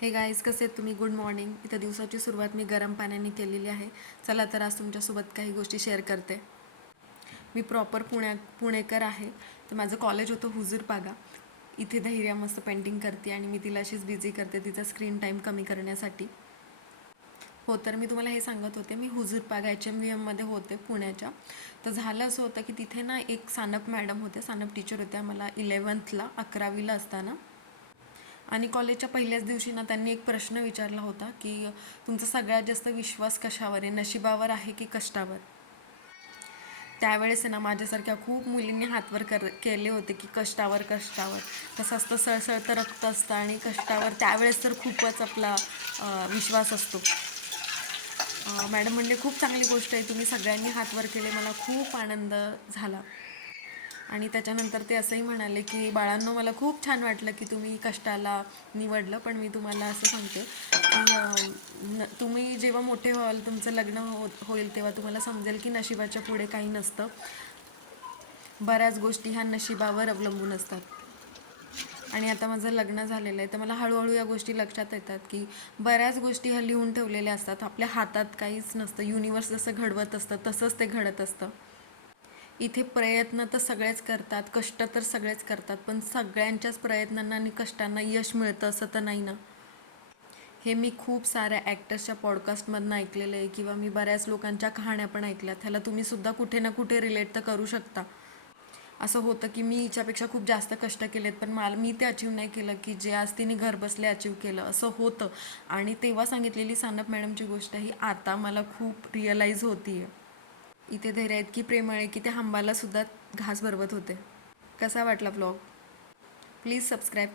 हे गाईज, कसे आहेत तुम्ही? Good morning. इथं दिवसाची सुरुवात मी गरम पाण्याने केलेली आहे. चला तर आज तुमच्यासोबत काही गोष्टी शेअर करते. मी प्रॉपर पुणेकर आहे. तर माझं कॉलेज होतं हुजूरपागा. इथे धैर्या मस्त पेंटिंग करते आणि मी तिला अशीच बिझी करते तिचा स्क्रीन टाईम कमी करण्यासाठी. हो, तर मी तुम्हाला हे सांगत होते, मी हुजूरपागा HMVMमध्ये होते पुण्याच्या. तर झालं असं होतं की तिथे ना एक सानप मॅडम होत्या, सानप टीचर होत्या मला 11वीला 11वीला असताना. आणि कॉलेजच्या पहिल्याच दिवशी ना त्यांनी एक प्रश्न विचारला होता की तुमचा सगळ्यात जास्त विश्वास कशावर आहे, नशिबावर आहे की कष्टावर. त्यावेळेस ना माझ्यासारख्या खूप मुलींनी हातवर केले होते की कष्टावर कष्टावर. कसं असतं, सळसळतं रक्त असतं आणि कष्टावर त्यावेळेस तर खूपच आपला विश्वास असतो. मॅडम म्हणले खूप चांगली गोष्ट आहे, तुम्ही सगळ्यांनी हातवर केले, मला खूप आनंद झाला. आणि त्याच्यानंतर ते असंही म्हणाले की बाळांनो, मला खूप छान वाटलं की तुम्ही कष्टाला निवडलं, पण मी तुम्हाला असं सांगते की तुम्ही जेव्हा मोठे व्हाल, तुमचं लग्न होईल, तेव्हा तुम्हाला समजेल की नशिबाच्या पुढे काही नसतं. बऱ्याच गोष्टी ह्या नशिबावर अवलंबून असतात. आणि आता माझं लग्न झालेलं आहे, तर मला हळूहळू या गोष्टी लक्षात येतात की बऱ्याच गोष्टी ह्या लिहून ठेवलेल्या असतात. आपल्या हातात काहीच नसतं. युनिवर्स जसं घडवत असतं तसंच ते घडत असतं. इथे प्रयत्न तर सगळेच करतात, कष्ट तर सगळेच करतात, पण सगळ्यांच्याच प्रयत्नांना आणि कष्टांना यश मिळतं असं तर नाही ना. हे मी खूप साऱ्या ॲक्टर्सच्या पॉडकास्टमधनं ऐकलेलं आहे किंवा मी बऱ्याच लोकांच्या कहाण्या पण ऐकल्यात. ह्याला तुम्हीसुद्धा कुठे ना कुठे रिलेट तर करू शकता. असं होतं की मी हिच्यापेक्षा खूप जास्त कष्ट केलेत, पण मी ते अचीव नाही केलं की जे आज तिने घर बसले अचीव केलं, असं होतं. आणि तेव्हा सांगितलेली सानप मॅडमची गोष्ट ही आता मला खूप रिअलाईज होती आहे. इथे धैर्य इतकी प्रेमळ आहे की ते सुद्धा घास भरवत होते. कसा वाटला ब्लॉग? Please subscribe.